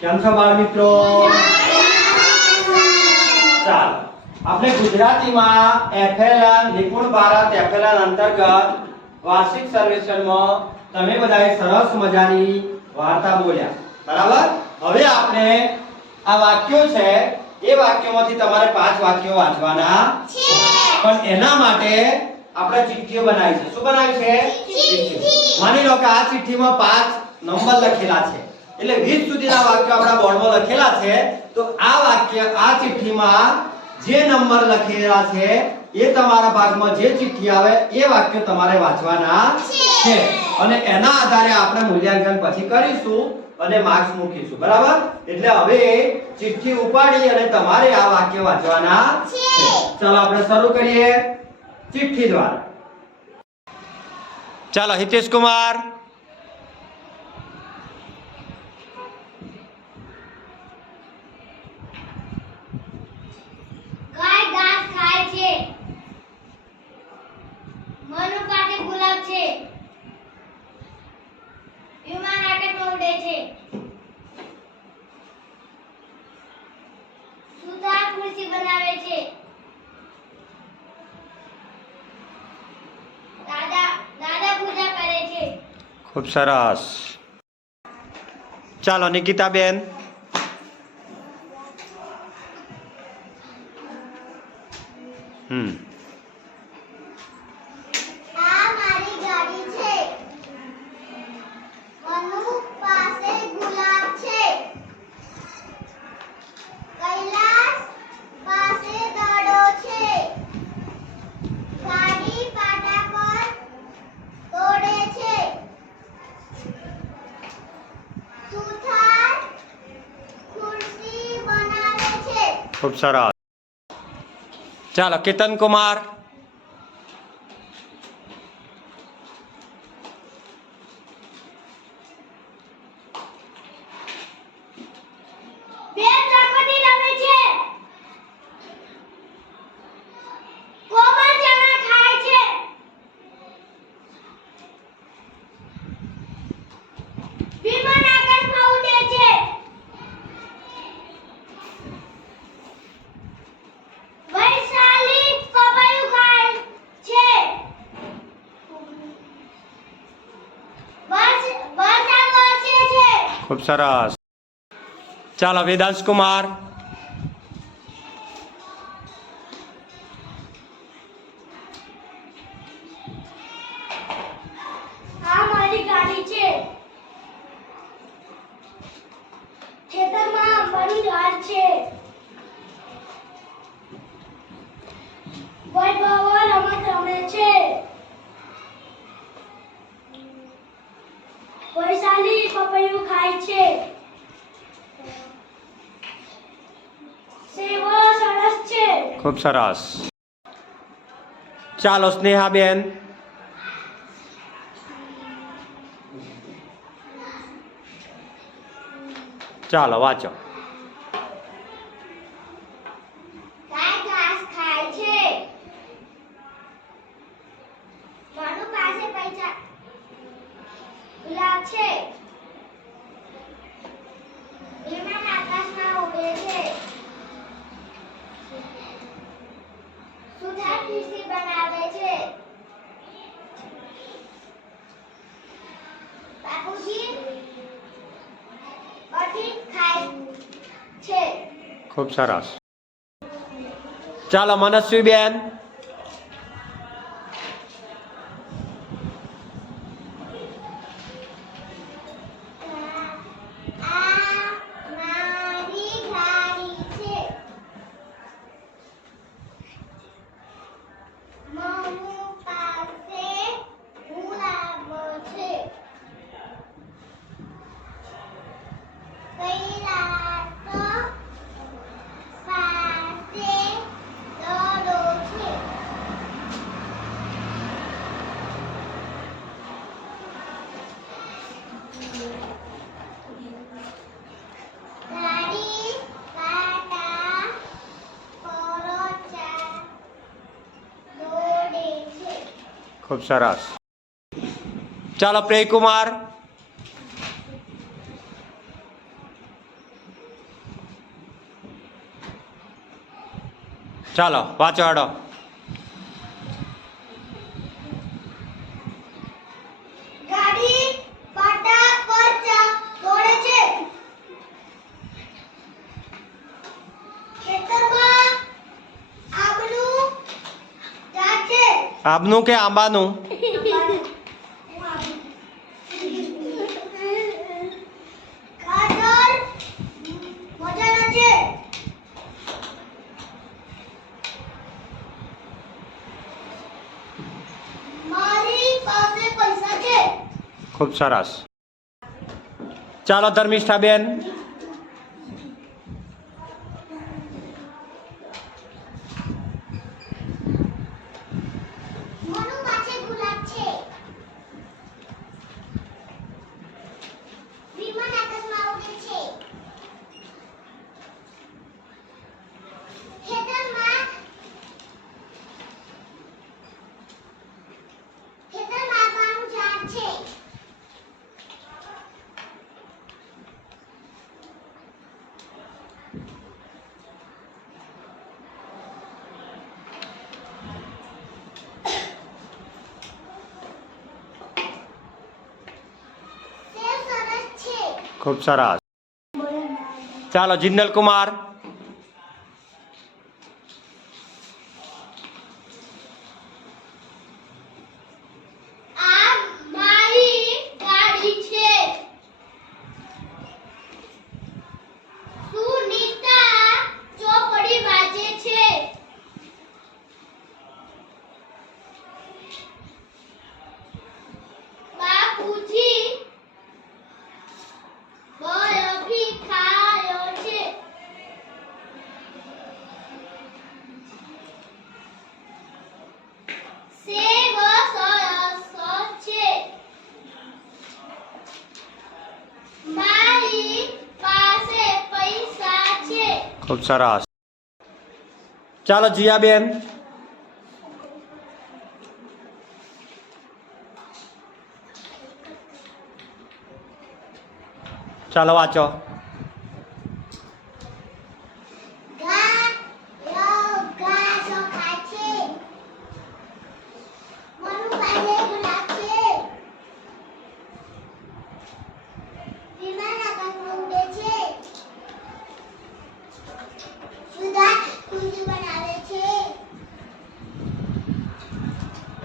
કેમ છો બાળ મિત્રો? ચાલો આપણે ગુજરાતીમાં એફએલએન નિપુણ ભારત એફએલએન અંતર્ગત વાર્ષિક સર્વેક્ષણમાં તમે બધાએ સરસ મજાની વાર્તા બોલ્યા, બરાબર? હવે આપણે આ વાક્યો છે એ વાક્યોમાંથી તમારે 5 વાક્યો વાંચવાના છે, પણ એના માટે આપણે ચિઠ્ઠીઓ બનાવી છે. શું બનાવી છે? ચિઠ્ઠી. માની લો કે આ ચિઠ્ઠીમાં 5 નંબર લખેલા છે, એટલે 20 સુધીના વાક્યો આપણા બોર્ડમાં લખેલા છે. તો આ વાક્ય આ ચિઠ્ઠીમાં જે નંબર લખેલા છે એ તમારા ભાગમાં જે ચિઠ્ઠી આવે એ વાક્ય તમારે વાંચવાના છે, અને એના આધારે આપણે મૂલ્યાંકન પછી કરીશું અને માર્ક્સ મૂકીશું, બરાબર? એટલે હવે ચિઠ્ઠી ઉપાડી અને તમારે આ વાક્ય વાંચવાના છે. ચાલો આપણે શરૂ કરીએ ચિઠ્ઠી દ્વારા. ચાલો હિતેશ કુમાર. ગાય ઘાસ ખાય છે. મનુ પાસે ગુલાબ છે. વિમાન આકાશમાં ઉડે છે. સુથાર ખુરશી બનાવે છે. દાદા પૂજા કરે છે. ખૂબ સરસ. ચાલો નિકિતા બેન. આ મારી ગાડી છે. મનુ પાસે ગુલાબ છે. કૈલાસ પાસે દડો છે. ગાડી પાટા પર દોડે છે. સુથાર ખુરશી બનાવે છે. ખૂબ સરસ. ચાલો કેતન કુમાર. બે ત્રાકોટી રમે છે. કોમલ ચણા ખાય છે. વિમાન આકાશમાં ઉડે છે. વૈશાલી પપૈયું ખાય છે. વરસાદ વરસે છે. ખૂબ સરસ. ચાલો વેદાંશ કુમાર. આ મારી ગાડી છે. ખેતરમાં આંબાનું ઝાડ છે. વૈભવ રમત રમે છે. વૈશાલી પપૈયું ખાય છે. સેવો સરસ છે. ખૂબ સરસ. ચાલો સ્નેહા બેન. ચાલો વાંચો. ગાય ઘાસ ખાય છે. મનુ પાસે પૈસા ગુલાબ છે. વિમાન આકાશમાં ઉડે છે. સુથાર ખુરશી બનાવે છે. બાપુજી બધી ખાય છે. ખૂબ સરસ. ચાલો મનસ્વી બેન. આ મારી ગાડી છે. મનુ પાસે ગુલાબ છે. કૈલાસ પાસે દડો છે. ગાડી પાટા પર દોડે છે. ખૂબ સરસ. ચાલો પ્રેય કુમાર. ચાલો વાંચો હાડો. ગાડી પાટા પર દોડે છે. ખેતરમાં આંબનું ઝાડ છે. આબનું કે આંબાનું? ગાજર મજાના છે. મારી પાસે પૈસા છે. ખૂબ સરસ. ચાલો ધર્મિષ્ઠા બેન. મનુ પાસે ગુલાબ છે. વિમાન આકાશમાં ઉડે છે. ખેતરમાં આંબાનું ઝાડ છે. સેવ સરસ છે. ખૂબ સરસ. ચાલો જિંદલ કુમાર. આ મારી ગાડી છે. સુનીતા ચોપડી વાંચે છે. બાપુજી બરફી ખાયો છે. સેવ સરસ છે. મારી પાસે પૈસા છે. ખૂબ સરસ. ચાલો જીયા બેન. ચાલો વાંચો. ઘાસ ખાય છે. મનુ પાસે ગુલાબ છે. વિમાન આકાશમાં ઉડે છે. સુધા ખુરશી બનાવે છે.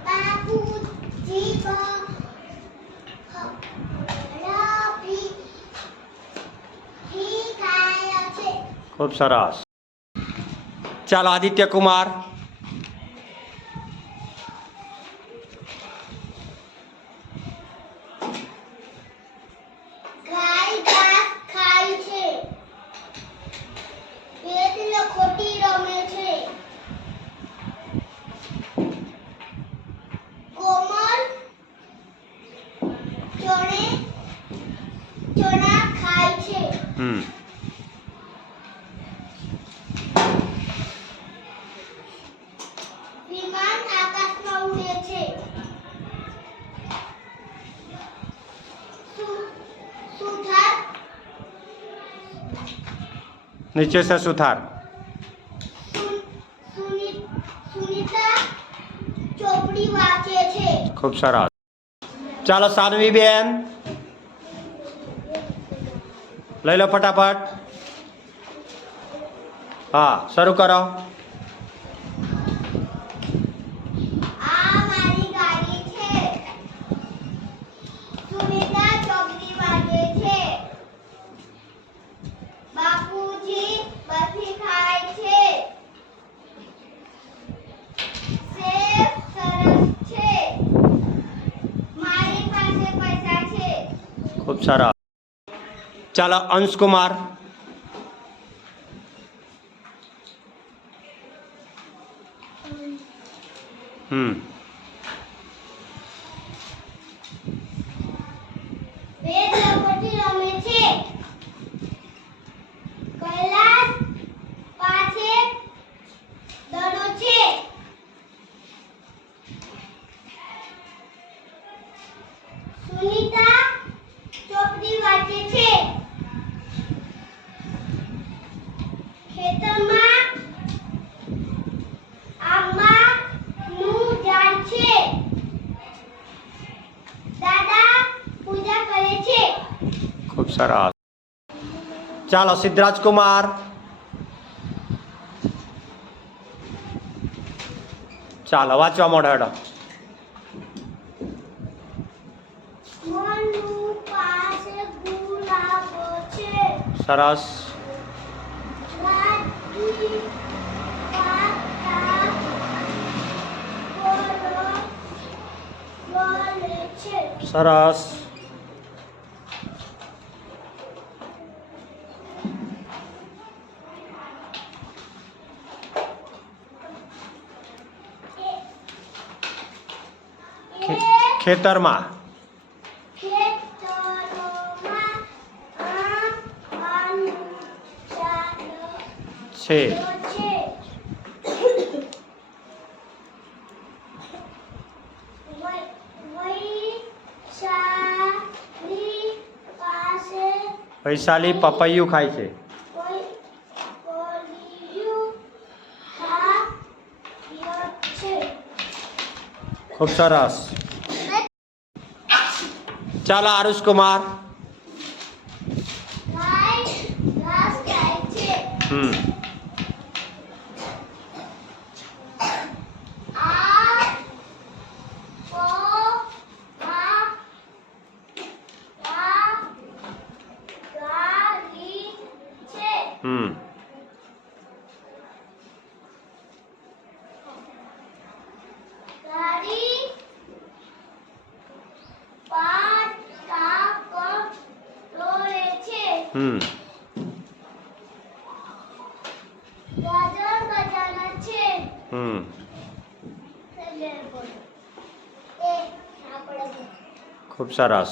બાપુજી બરફી ખાયો છે. ખૂબ સરસ. ચાલો આદિત્ય કુમાર. ગાય ઘાસ ખાય છે. પેટ લખોટી રમે છે. કોમલ ચણા ખાય છે. વિમાન આકાશમાં ઉડે છે. સુથાર નીચે છે સુથાર. સુનીતા ચોપડી વાંચે છે. ખૂબ સરસ. ચાલો સાનવી બેન. લઈ લો ફટાફટ. હા શરૂ કરો. આ મારી ગાડી છે. સુનીતા ચોપડી વાંચે છે. બાપુજી બરફી ખાય છે. સેવ સરસ છે. મારી પાસે પૈસા છે. ખૂબ સરસ. ચાલો અંશ કુમાર. વેદ લખોટી રમે છે. કૈલાસ પાસે દડો છે. સુનીતા ચોપડી વાંચે છે. ખેતરમાં ખૂબ સરસ. ચાલો સિદ્ધરાજ કુમાર. ચાલો વાંચવા માંડો હેડો. મનુ પાસે ગુલાબો છે. સરસ. રાતી પાતા બોલે છે. સરસ. ખેતરમાં ખેતરોમાં આંબાનું ઝાડ છે. છે. વૈશાલી પાસે વૈશાલી પપૈયું ખાય છે. પોલિયું ખાય છે. ખૂબ સરસ. ચાલો આરુષ કુમાર. ગાય ઘાસ ખાય છે. આ કો આ ગાડી છે. ગાડી પાટા પર દોડે છે. ગાજર બજાના છે. એ આપણે ખૂબ સરસ.